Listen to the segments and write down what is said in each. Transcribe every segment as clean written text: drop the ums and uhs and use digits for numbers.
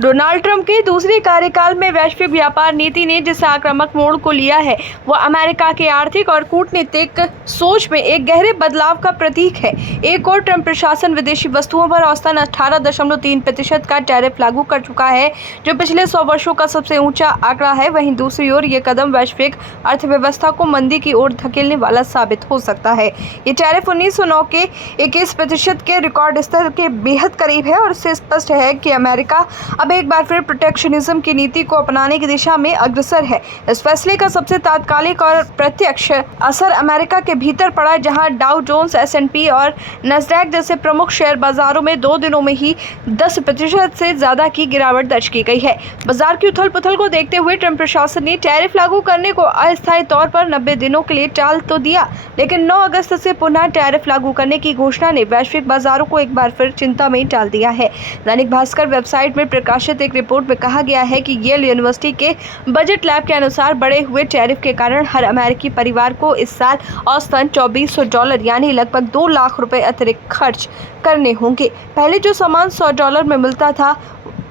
Donald Trump के दूसरे कार्यकाल में वैश्विक व्यापार नीति ने जिस आक्रामक मोड़ को लिया है वो अमेरिका के आर्थिक और कूटनीतिक सोच में एक गहरे बदलाव का प्रतीक है। एक और ट्रंप प्रशासन विदेशी वस्तुओं पर औसतन 18.3% का टैरिफ लागू कर चुका है, जो पिछले 100 वर्षों का सबसे ऊंचा आंकड़ा है। वहीं दूसरी ओर ये कदम वैश्विक अर्थव्यवस्था को मंदी की ओर धकेलने वाला साबित हो सकता है। ये टैरिफ 1909 के 21% के रिकॉर्ड स्तर के बेहद करीब है और इससे स्पष्ट है कि अमेरिका अब एक बार फिर प्रोटेक्शनिज्म की नीति को अपनाने की दिशा में अग्रसर है। इस फैसले का सबसे तात्कालिक और प्रत्यक्ष असर अमेरिका के भीतर पड़ा, जहां डाउ जोन्स, S&P और नैस्डैक जैसे प्रमुख शेयर बाजारों में 2 दिनों में ही 10% से ज्यादा की गिरावट दर्ज की गई है। बाजार की उथल-पुथल को देखते हुए ट्रंप प्रशासन ने टैरिफ लागू करने को अस्थायी तौर पर 90 दिनों के लिए टाल तो दिया, लेकिन 9 अगस्त से पुनः टैरिफ लागू करने की घोषणा ने वैश्विक बाजारों को एक बार फिर चिंता में डाल दिया है। दैनिक भास्कर वेबसाइट में प्रकाशित एक रिपोर्ट में कहा गया है कि येल यूनिवर्सिटी के बजट लैब के अनुसार बढ़े हुए टैरिफ के कारण हर अमेरिकी परिवार को इस साल औसतन $2400 यानी लगभग 2 लाख रुपए अतिरिक्त खर्च करने होंगे। पहले जो सामान $100 में मिलता था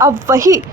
अब वही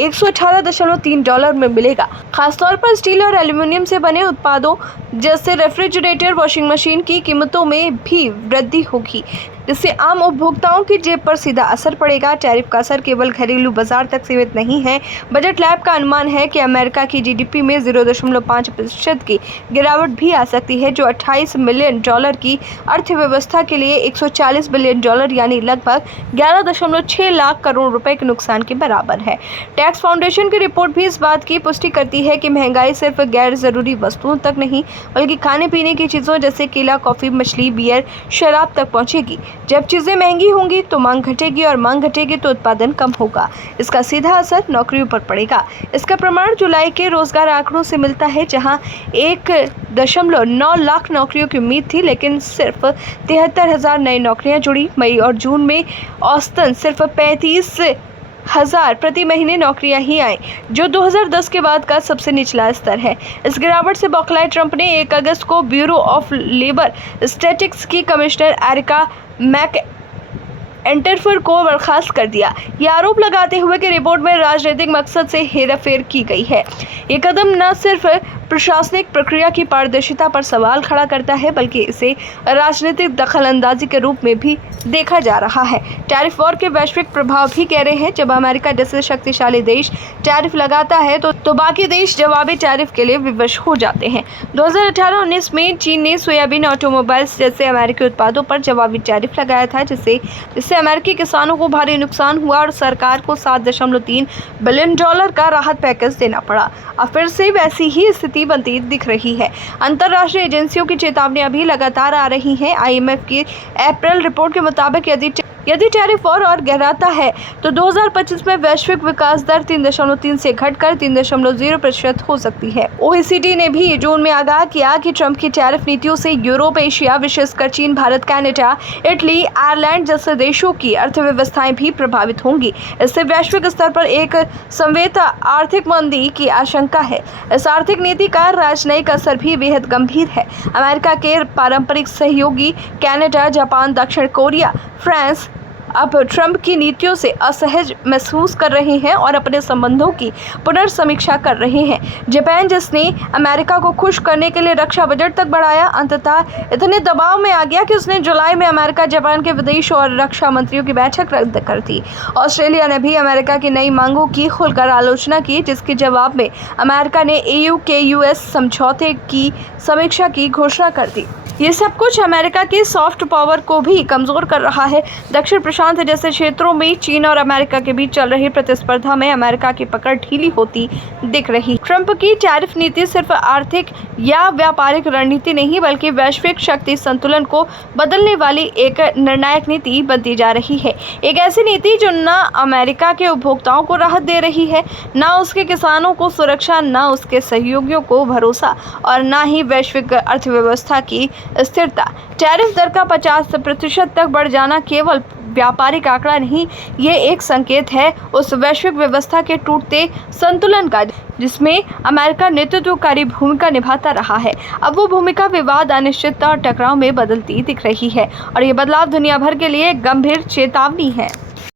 $118.3 में मिलेगा। खासतौर पर स्टील और एल्यूमिनियम से बने उत्पादों जैसे रेफ्रिजरेटर, वॉशिंग मशीन की कीमतों में भी वृद्धि होगी, जिससे आम उपभोक्ताओं की जेब पर सीधा असर पड़ेगा। टैरिफ का असर केवल घरेलू बाजार तक सीमित नहीं है। बजट लैब का अनुमान है कि अमेरिका की GDP में 0.5% की गिरावट भी आ सकती है, जो $28 मिलियन की अर्थव्यवस्था के लिए $140 बिलियन यानी लगभग 11.6 लाख करोड़ रुपए के नुकसान के बराबर है। टैक्स फाउंडेशन की रिपोर्ट भी इस बात की पुष्टि करती है कि महंगाई सिर्फ गैर जरूरी वस्तुओं तक नहीं, बल्कि खाने पीने की चीजों जैसे केला, कॉफी, मछली, बियर, शराब तक पहुंचेगी। जब चीजें महंगी होंगी तो मांग घटेगी और मांग घटेगी तो उत्पादन कम होगा। इसका सीधा असर नौकरियों पर पड़ेगा। इसका प्रमाण जुलाई के रोजगार आंकड़ों से मिलता है, जहां 1.9 लाख नौकरियों की उम्मीद थी, लेकिन सिर्फ 73,000 नई नौकरियां जुड़ी। मई और जून में औसतन सिर्फ 35,000 प्रति महीने नौकरियां ही आई, जो 2010 के बाद का सबसे निचला स्तर है। इस गिरावट से बौखलाए ट्रंप ने 1 अगस्त को ब्यूरो ऑफ लेबर स्टैटिस्टिक्स की कमिश्नर एरिका मैकएंटरफर को बर्खास्त कर दिया, यह आरोप लगाते हुए कि रिपोर्ट में राजनीतिक मकसद से हेरफेर की गई है। ये कदम न सिर्फ प्रशासनिक प्रक्रिया की पारदर्शिता पर सवाल खड़ा करता है, बल्कि इसे राजनीतिक दखलंदाजी के रूप में भी देखा जा रहा है। टैरिफ वॉर के वैश्विक प्रभाव भी गहरे हैं। जब अमेरिका जैसे शक्तिशाली देश टैरिफ लगाता है तो बाकी देश जवाबी टैरिफ के लिए विवश हो जाते हैं। 2018-19 में चीन ने सोयाबीन, ऑटोमोबाइल्स जैसे अमेरिकी उत्पादों पर जवाबी टैरिफ लगाया था, जिससे अमेरिकी किसानों को भारी नुकसान हुआ और सरकार को $7.3 बिलियन का राहत पैकेज देना पड़ा। अब फिर से वैसी ही स्थिति बनती दिख रही है। अंतर्राष्ट्रीय एजेंसियों की चेतावनियां भी लगातार आ रही हैं। IMF की अप्रैल रिपोर्ट के मुताबिक यदि टैरिफ वॉर और गहराता है तो 2025 में वैश्विक विकास दर 3.3 से घटकर 3.0% हो सकती है। OECD ने भी जून में आगाह किया कि ट्रंप की टैरिफ नीतियों से यूरोप, एशिया, विशेषकर चीन, भारत, कनाडा, इटली, आयरलैंड जैसे देशों की अर्थव्यवस्थाएं भी प्रभावित होंगी। इससे वैश्विक स्तर पर एक संवेद आर्थिक मंदी की आशंका है। इस आर्थिक नीति का राजनयिक असर भी बेहद गंभीर है। अमेरिका के पारंपरिक सहयोगी कनाडा, जापान, दक्षिण कोरिया, फ्रांस अब ट्रंप की नीतियों से असहज महसूस कर रहे हैं और अपने संबंधों की पुनर्समीक्षा कर रहे हैं। जापान, जिसने अमेरिका को खुश करने के लिए रक्षा बजट तक बढ़ाया, अंततः इतने दबाव में आ गया कि उसने जुलाई में अमेरिका जापान के विदेश और रक्षा मंत्रियों की बैठक रद्द कर दी। ऑस्ट्रेलिया ने भी अमेरिका की नई मांगों की खुलकर आलोचना की, जिसके जवाब में अमेरिका ने EU के US समझौते की समीक्षा की घोषणा कर दी। ये सब कुछ अमेरिका की सॉफ्ट पावर को भी कमजोर कर रहा है। दक्षिण प्रशांत जैसे क्षेत्रों में चीन और अमेरिका के बीच चल रही प्रतिस्पर्धा में अमेरिका की पकड़ ढीली होती दिख रही। ट्रंप की टैरिफ नीति सिर्फ आर्थिक या व्यापारिक रणनीति नहीं, बल्कि वैश्विक शक्ति संतुलन को बदलने वाली एक निर्णायक नीति बनती जा रही है। एक ऐसी नीति जो न अमेरिका के उपभोक्ताओं को राहत दे रही है, न उसके किसानों को सुरक्षा, न उसके सहयोगियों को भरोसा और न ही वैश्विक अर्थव्यवस्था की स्थिरता। टैरिफ दर का 50% तक बढ़ जाना केवल व्यापारिक आंकड़ा नहीं, ये एक संकेत है उस वैश्विक व्यवस्था के टूटते संतुलन का, जिसमें अमेरिका नेतृत्वकारी भूमिका निभाता रहा है। अब वो भूमिका विवाद, अनिश्चितता और टकराव में बदलती दिख रही है और ये बदलाव दुनिया भर के लिए गंभीर चेतावनी है।